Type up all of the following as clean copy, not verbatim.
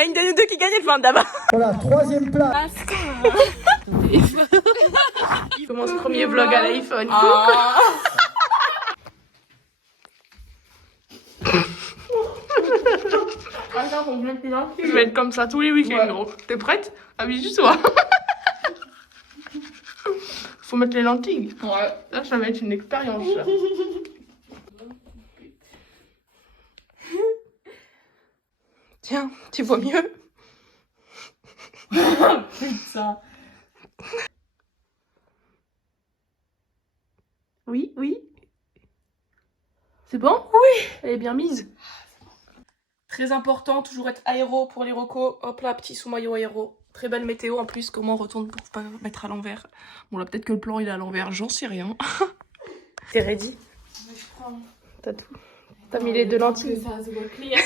a une de nous deux qui gagne le fin d'abord. Voilà, troisième plat. Il commence premier vlog à l'iPhone. Je vais être comme ça tous les week-ends, gros. T'es prête? Habille-toi. Faut mettre les lentilles. Ouais. Là, ça va être une expérience. Là. Tiens, tu vois mieux? Putain. Oui, oui. C'est bon? Oui. Elle est bien mise. Très important, toujours être aéro pour les recos. Hop là, petit sous-maillot aéro. Très belle météo en plus. Comment on retourne pour pas mettre à l'envers? Bon là, peut-être que le plan il est à l'envers, j'en sais rien. T'es ready? Ouais, je prends. T'as tout. T'as mis les deux lentilles. Ça se voit clair.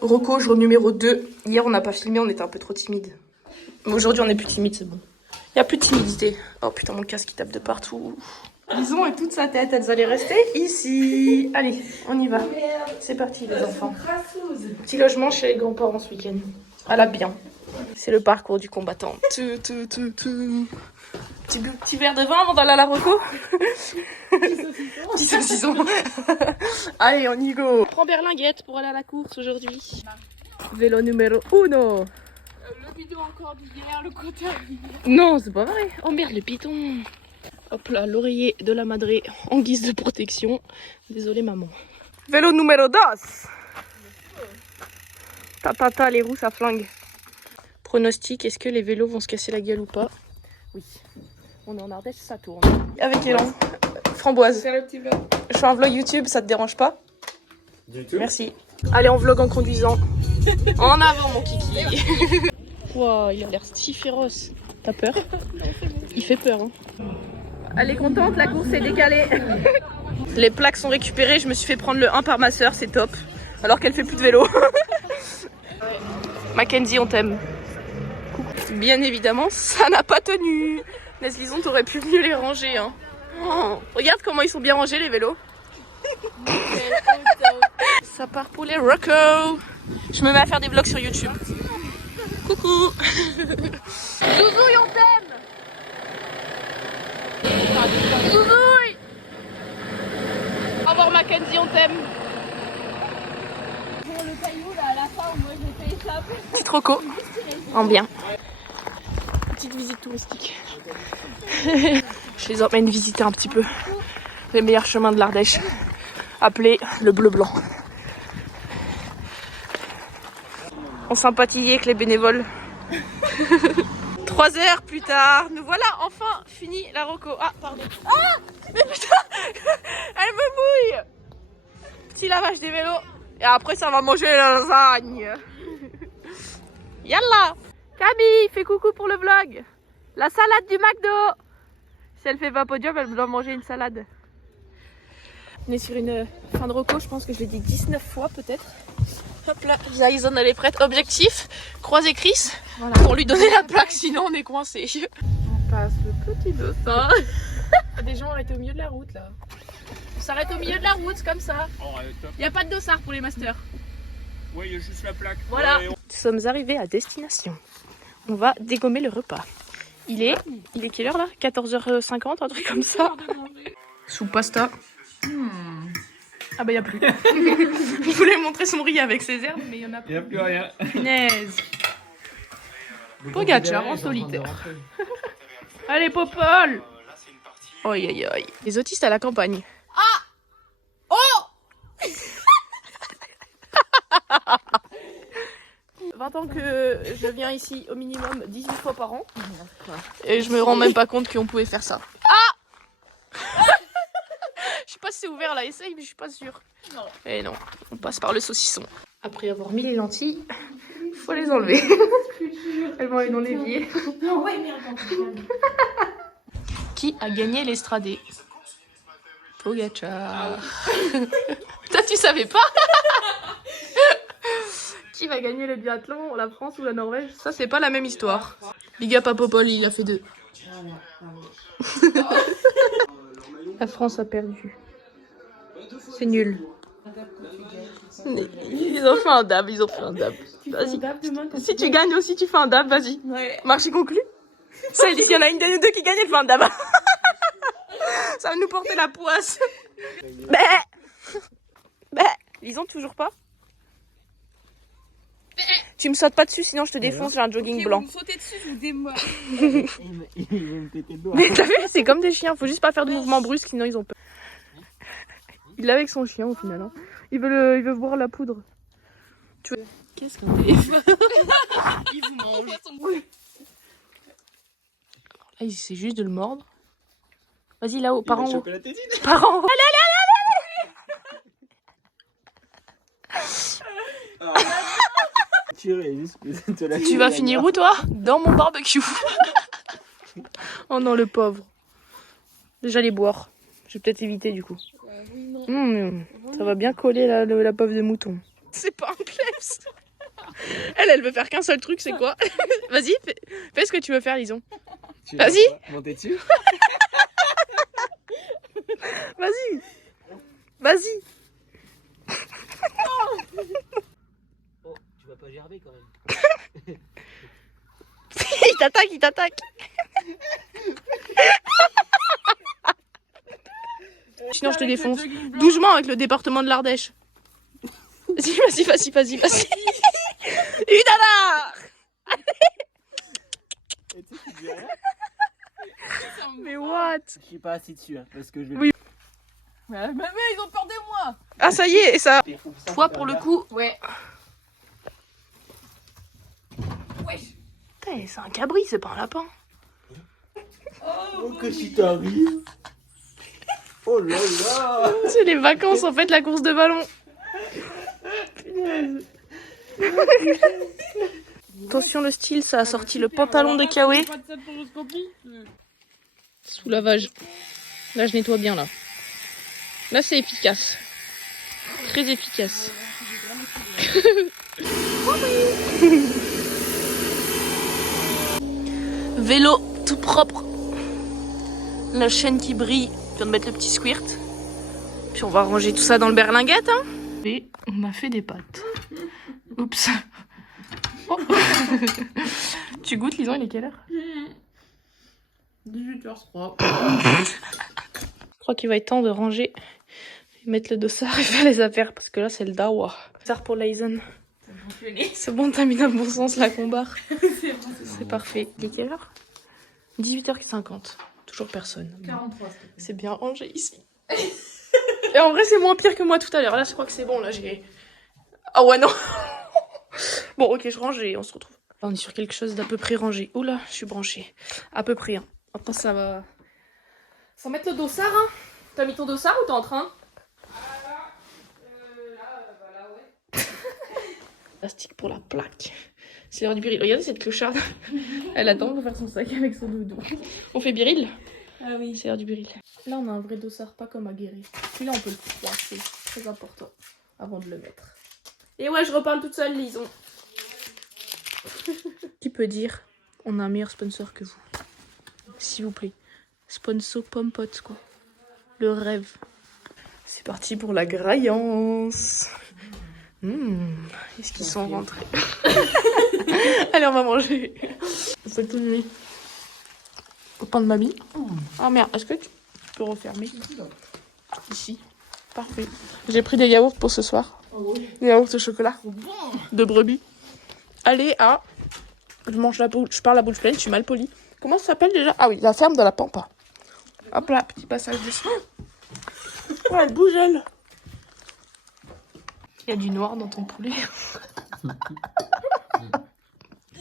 Reco, jour numéro 2. Hier, on n'a pas filmé, on était un peu trop timide. Mais aujourd'hui, on est plus timide, c'est bon. Il n'y a plus de timidité. Oh putain, mon casque, il tape de partout. Lison et toute sa tête, elles allaient rester ici. Allez, on y va. C'est parti, les enfants. Petit logement chez les grands-parents ce week-end. À la bien. C'est le parcours du combattant. Petit verre de vin avant d'aller à la reco. Petit saucisson. Allez, on y go. Prends berlinguette pour aller à la course aujourd'hui. Vélo numéro 1. Le vidéo encore d'hier, le côté. Non, c'est pas vrai. Oh merde, le piton. Hop là, l'oreiller de la madré en guise de protection. Désolée, maman. Vélo numéro 2. Ta, les roues, ça flingue. Pronostic, est-ce que les vélos vont se casser la gueule ou pas? Oui. On est en Ardèche, ça tourne. Avec Elan. Framboise. C'est le petit vlog. Je fais un vlog YouTube, ça te dérange pas? Du tout. Merci. Allez, on vlog en conduisant. En avant, mon kiki. Wow, il a l'air si féroce. T'as peur? Il fait peur, hein. Elle est contente, la course est décalée. Les plaques sont récupérées, je me suis fait prendre le 1 par ma soeur, c'est top. Alors qu'elle fait plus de vélo. Mackenzie, on t'aime. Bien évidemment, ça n'a pas tenu. Neslison, t'aurais pu mieux les ranger. Hein. Oh, regarde comment ils sont bien rangés, les vélos. Ça part pour les recos. Je me mets à faire des vlogs sur YouTube. Coucou. Zouzouille, on t'aime. Zouzouille. Au revoir Mackenzie, on t'aime. Pour le caillou, là, à la fin, où moi je l'ai fait échapper. Petite roco. En bien. Petite visite touristique. Je les emmène visiter un petit peu les meilleurs chemins de l'Ardèche, appelé le bleu-blanc. On sympathie avec les bénévoles. 3 heures plus tard, nous voilà enfin fini la roco. Ah, pardon. Ah, mais putain, elle me mouille. Petit lavage des vélos. Et après, ça va manger la lasagne. Yallah. Camille, fais coucou pour le vlog. La salade du McDo. Si elle fait pas podium, elle doit manger une salade. On est sur une fin de reco, je pense que je l'ai dit 19 fois peut-être. Hop là, Jason elle est prête. Objectif, croiser Chris voilà. Pour lui donner la plaque, sinon on est coincé. On passe le petit dessin. Des gens arrêtés au milieu de la route là. On s'arrête au milieu de la route comme ça. Il n'y a pas de dossard pour les masters. Ouais, il y a juste la plaque. Voilà. Nous sommes arrivés à destination. On va dégommer le repas. Il est quelle heure là? 14h50, un truc comme ça. Sous pasta. Ah bah y a plus. Je voulais montrer son riz avec ses herbes, mais il y en a plus. Il n'y a plus rien. Punaise. Pogacar en solitaire. Allez Popol. Oi aïe aïe. Les autistes à la campagne. Ah. Oh. 20 ans que je viens ici au minimum 18 fois par an. Et je me rends même pas compte qu'on pouvait faire ça. Ah. Je sais pas si c'est ouvert là, essaye, mais je suis pas sûre. Non. Et non, on passe par le saucisson. Après avoir mis les lentilles, faut les enlever. Elles vont aller dans l'évier. Non, ouais, merde. Qui a gagné l'Estradé? Pogacar. Toi, tu savais pas? Qui va gagner le biathlon, la France ou la Norvège? Ça, c'est pas la même histoire. Big up à Popol, il a fait 2. La France a perdu. C'est nul. Ils ont fait un dab, ils ont fait un dab. Vas-y. Si tu gagnes aussi, tu fais un dab, vas-y. Ouais. Marché conclu. Ça, il y en a une de nous deux qui gagne, elle fait un dab. Ça va nous porter la poisse. Ils ont toujours pas. Tu me sautes pas dessus, sinon je te défonce, j'ai un jogging blanc. Vous me sautez dessus, je vous démords. Il va me péter le doigt. Mais t'as vu, c'est comme des chiens, faut juste pas faire de mouvements brusques, sinon ils ont peur. Il est avec son chien au final. Hein. Il veut boire la poudre. Tu veux... Qu'est-ce qu'on fait? Il vous mange. Là, il essaie juste de le mordre. Vas-y là-haut, par en haut. Par en haut. Allez, tu vas finir où toi? Dans mon barbecue. Oh non, le pauvre. Déjà les boire. Je vais peut-être éviter du coup. Ça va bien coller la pauvre de mouton. C'est pas un kleps. Elle veut faire qu'un seul truc, c'est quoi? Vas-y, fais ce que tu veux faire, Lison. Vas-y. Monter dessus. Vas-y. Vas-y. Oh, tu vas pas gerber quand même. Il t'attaque. Sinon, je te défonce. Doucement avec le département de l'Ardèche. Vas-y. Udala. Et tu sais, tu dis rien. Mais what? Je suis pas assis dessus, hein, parce que je vais... Oui. Mais ils ont peur de moi. Ah, ça y est, et ça. Toi, pour le coup. Ouais. Wesh. Putain, c'est un cabri, c'est pas un lapin. Oh, que si t'arrives. Oh là là. C'est les vacances, en fait, la course de ballon. Attention, le style, ça a sorti le pantalon de Kawe. Sous lavage. Là, je nettoie bien, là. Là, c'est efficace. Très efficace. Vélo tout propre. La chaîne qui brille. Je viens de mettre le petit squirt. Puis on va ranger tout ça dans le berlinguette. Hein. Et on a fait des pâtes. Oups. Oh. Tu goûtes, Lison, il est quelle heure? 18h03. Je crois qu'il va être temps de ranger, mettre le dossard et faire les affaires parce que là c'est le dawa. Dossard pour Lyson. C'est bon, t'as mis dans le bon sens la combarre. C'est parfait. Il est quelle heure? 18h50. Toujours personne. 43. C'est bien rangé ici. Et en vrai c'est moins pire que moi tout à l'heure. Là je crois que c'est bon, là j'ai... Ah ouais non. Bon ok, je range et on se retrouve. Là, on est sur quelque chose d'à peu près rangé. Oula, je suis branchée. À peu près. Hein. Après ça va... Sans mettre le dossard, hein. T'as mis ton dossard ou t'es en train? Là, ouais. Plastique pour la plaque. C'est l'heure du biril. Regardez cette clocharde. Elle attend pour faire son sac avec son doudou. On fait biril? Ah oui. C'est l'heure du biril. Là, on a un vrai dossard, pas comme à guérir. Puis là, on peut le froisser. Très important. Avant de le mettre. Et ouais, je reparle toute seule, Lison. Qui peut dire on a un meilleur sponsor que vous? S'il vous plaît. Sponsor Pompote, quoi. Le rêve. C'est parti pour la graillance. Est-ce qu'ils sont rentrés? Allez, on va manger. C'est tout nuit. Au pain de mamie. Ah merde, est-ce que tu peux refermer? Ici. Parfait. J'ai pris des yaourts pour ce soir. Des yaourts au chocolat. De brebis. Allez à... Je parle la bouche pleine, je suis mal polie. Comment ça s'appelle déjà? Ah oui, la ferme de la Pampa. Hop là, petit passage de soin. Ouais, elle bouge, elle. Il y a du noir dans ton poulet.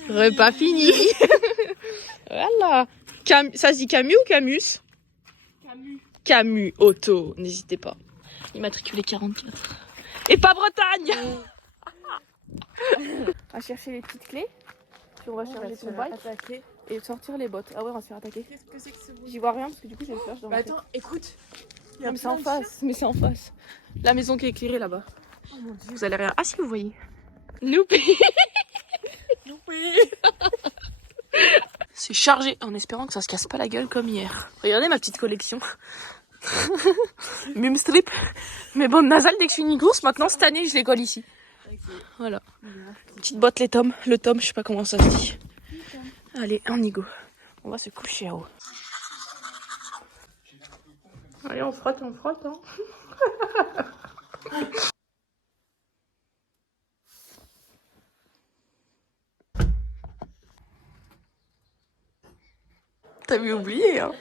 Repas fini. Voilà. Ça se dit Camus ou Camus? Camus. Camus, auto, n'hésitez pas. Immatriculé 44. Et pas Bretagne. On va chercher les petites clés. Puis on va charger ton bike. Et sortir les bottes. Ah ouais, on va se faire attaquer. Qu'est-ce que c'est que ce bruit? J'y vois rien parce que du coup j'ai peur. Bah attends, écoute. Non, mais c'est en face. Mais c'est en face. La maison qui est éclairée là-bas. Oh mon dieu. Vous allez rien. Ah si, vous voyez. Noupé. C'est chargé en espérant que ça se casse pas la gueule comme hier. Regardez ma petite collection. Mime strip. Mes bandes nasales dès que je suis une grosse, maintenant cette année je les colle ici. Voilà. Petite botte les tomes. Le tome, je sais pas comment ça se dit. Allez, on y go. On va se coucher à haut. Allez, on frotte, hein. T'avais oublié, hein.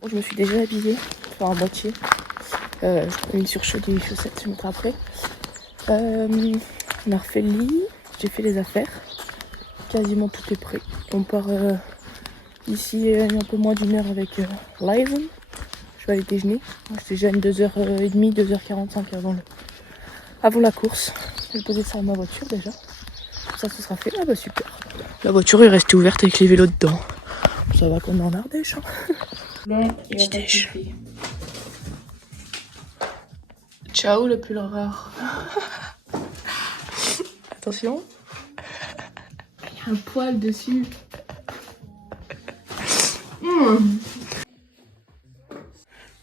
Bon, je me suis déjà habillée pour faire un boîtier. Une surchauffe des chaussettes, je mettrai après. On a refait le lit, j'ai fait les affaires. Quasiment tout est prêt. On part ici un peu moins d'une heure avec Live. Je vais aller déjeuner. Moi, je déjeune 2h30, 2h45 avant la course. Je vais poser ça à ma voiture déjà. Ça, ce sera fait. Ah bah super. La voiture est restée ouverte avec les vélos dedans. Ça va qu'on est en Ardèche. Petit déj. Ciao le pull rare. Attention. Il y a un poil dessus.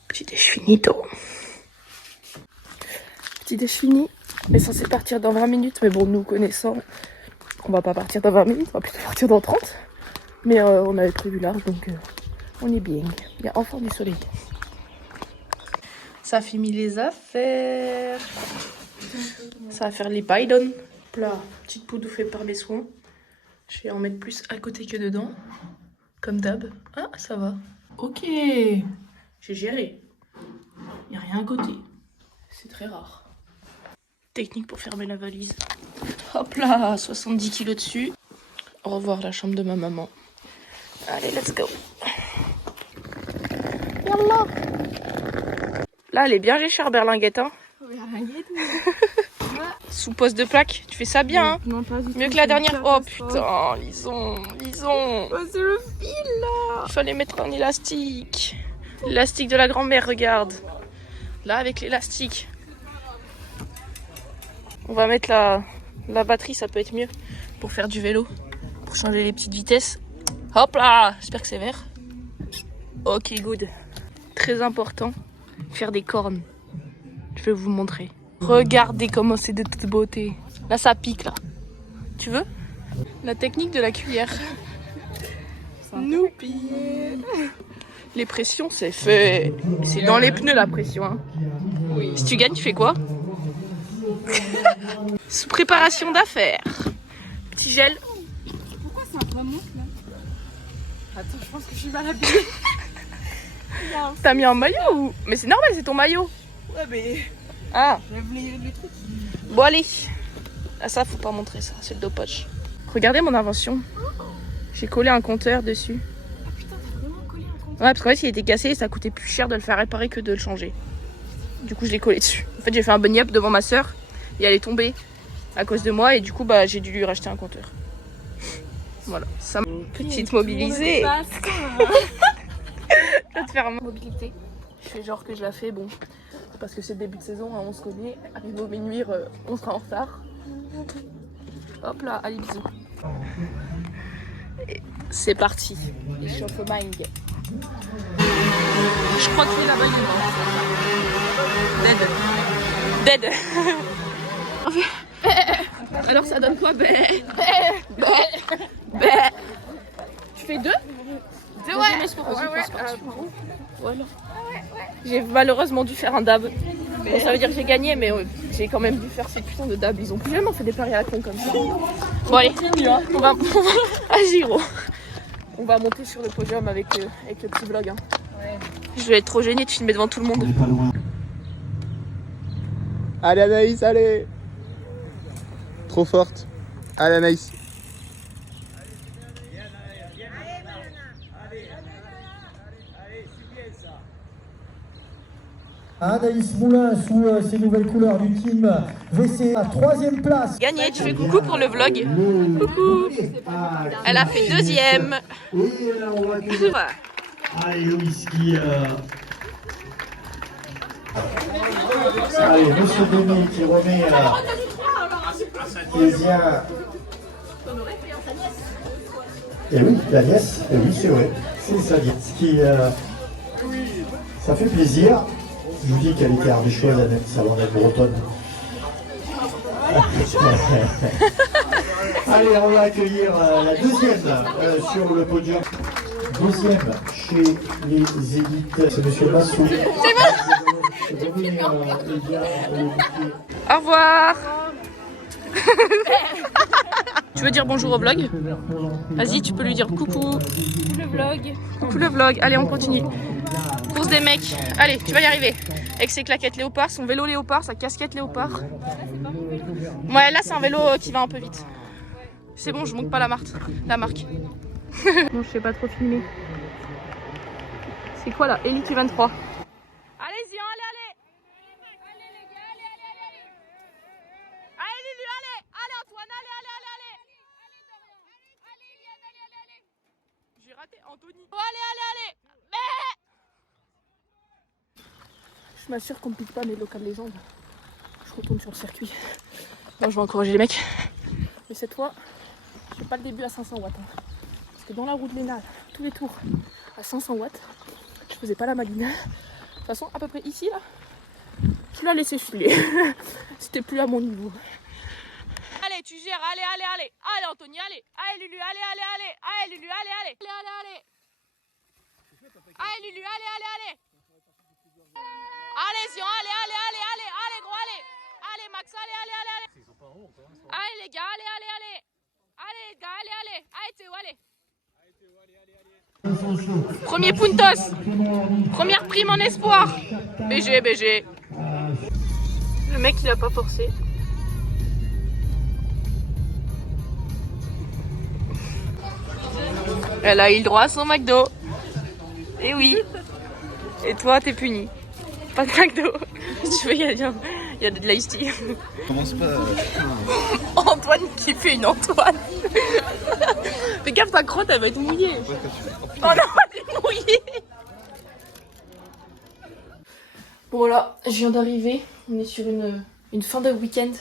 Petit déj finito. Petit déj fini. On est censé partir dans 20 minutes, mais bon, nous connaissant, on va pas partir dans 20 minutes, on va plutôt partir dans 30. Mais on avait prévu large, donc on est bien. Il y a enfin du soleil. Ça a fini les affaires. Ça va faire les Biden. Là, petite poudre faite par mes soins. Je vais en mettre plus à côté que dedans. Comme d'hab. Ah, ça va. Ok. J'ai géré. Il n'y a rien à côté. C'est très rare. Technique pour fermer la valise. Hop là, 70 kilos dessus. Au revoir la chambre de ma maman. Allez, let's go. Yallah. Là, elle est bien légère, berlinguette, hein. Berlinguette. Sous poste de plaque, tu fais ça bien, hein. Non, pas du tout. Mieux que la dernière. Oh putain, Lison. Oh, c'est le fil là. Il fallait mettre un élastique. L'élastique de la grand-mère, regarde. Là, avec l'élastique. On va mettre la batterie, ça peut être mieux. Pour faire du vélo. Pour changer les petites vitesses. Hop là. J'espère que c'est vert. Ok, good. Très important. Faire des cornes. Je vais vous montrer. Regardez comment c'est de toute beauté. Là, ça pique, là. Tu veux? La technique de la cuillère. Noupi. Les pressions, c'est fait. C'est dans les pneus, la pression. Hein. Oui. Si tu gagnes, tu fais quoi? Sous préparation d'affaires. Petit gel. Pourquoi c'est un vrai monstre là? Attends, je pense que je suis mal habillée. T'as mis un maillot ou... Mais c'est normal, c'est ton maillot. Ouais, mais. Ah. J'aime les trucs. Bon, allez. Ah, ça, faut pas montrer ça. C'est le dopage. Regardez mon invention. J'ai collé un compteur dessus. Ah putain, t'as vraiment collé un compteur? Ouais, parce qu'en fait, il était cassé et ça coûtait plus cher de le faire réparer que de le changer. Du coup, je l'ai collé dessus. En fait, j'ai fait un bunny up devant ma soeur et elle est tombée à cause de moi et du coup, bah, j'ai dû lui racheter un compteur. Voilà. Ça petite mobilisée. Je vais te faire mobilité. Je fais genre que je la fais, bon. Parce que c'est le début de saison, hein, on se connaît. Arrivé au minuit, on sera en retard. Hop là, allez, bisous. Et c'est parti. Les mind. Je crois que là-bas, il est mort. Dead. Alors ça donne quoi? Tu fais deux? Ouais. Voilà. J'ai malheureusement dû faire un dab. Bon, ça veut dire que j'ai gagné, mais j'ai quand même dû faire ces putains de dab. Ils ont plus jamais fait des paris à la con comme ça. Bon allez, on va à Giro. On va monter sur le podium avec le petit vlog. Hein. Ouais. Je vais être trop gênée de filmer devant tout le monde. Allez Anaïs, allez. Trop forte. Allez Anaïs. Anaïs Moulin sous ses nouvelles couleurs du team VC à 3e place. Gagné, tu fais coucou pour le vlog. Coucou. Elle a fait 2e. Et là on va allez le whisky. Allez, monsieur Denis qui remet qui vient Et oui, la nièce, et oui, c'est vrai, c'est sa nièce qui... ça fait plaisir. Je vous dis qu'elle était ardéchoise, elle même, ça va être bretonne. Allez, on va accueillir la deuxième sur le podium. Deuxième chez les élites, c'est monsieur Massou. C'est bon. Au revoir. Tu veux dire bonjour au vlog? Vas-y, tu peux lui dire coucou. Coucou le vlog. Coucou le vlog. Allez, on continue. Course des mecs. Allez, tu vas y arriver. Avec ses claquettes léopard, son vélo léopard, sa casquette léopard. Ouais, là c'est un vélo qui va un peu vite. C'est bon, je manque pas la marque. Non, je sais pas trop filmer. C'est quoi là? Elite 23. Allez-y, allez. Allez les gars, allez. Allez Lulu, allez Antoine, allez. Allez Eliane, allez. J'ai raté Anthony. Oh, allez. Je m'assure qu'on ne pique pas mes locales légendes. Je retourne sur le circuit. Non, je vais encourager les mecs. Mais cette fois, je fais pas le début à 500 watts. Hein. Parce que dans la roue de Léna, tous les tours à 500 watts, je faisais pas la maline. De toute façon, à peu près ici, là, je l'ai laissé filer. C'était plus à mon niveau. Allez, tu gères, allez. Allez, Anthony, allez. Allez, Lulu, allez. Allez, Lulu, allez. Allez, Lulu, allez. Allez, Zion, allez, gros, allez. Allez, Max, allez. Allez, les gars, allez. Allez, les gars, allez. Allez, Théo, allez. Premier Puntos. Première prime en espoir. BG. Le mec, il a pas forcé. Elle a eu le droit à son McDo. Et oui. Et toi, t'es puni. Pas de McDo. Si tu veux, il y a de l'ice tea. Commence pas. Antoine qui fait une Antoine. Fais gaffe, ta crotte, elle va être mouillée. Oh non, elle est mouillée. Bon voilà, je viens d'arriver. On est sur une fin de week-end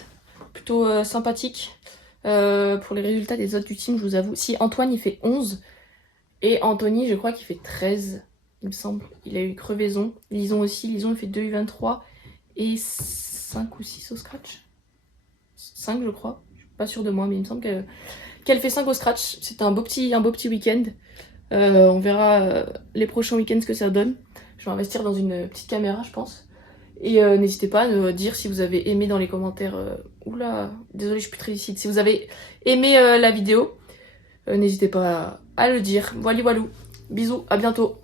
plutôt sympathique. Pour les résultats des autres du team, je vous avoue. Si Antoine, il fait 11. Et Anthony, je crois qu'il fait 13. Il me semble. Il a eu crevaison. Lison aussi. Lison, il fait 2 U23 et 5 ou 6 au scratch. 5, je crois. Je suis pas sûre de moi, mais il me semble qu'elle fait 5 au scratch. C'était un beau petit week-end. On verra les prochains week-ends ce que ça donne. Je vais investir dans une petite caméra, je pense. Et n'hésitez pas à nous dire si vous avez aimé dans les commentaires. Oula, désolée, je suis plus très lucide. Si vous avez aimé la vidéo, n'hésitez pas à le dire. Voilou. Bisous, à bientôt.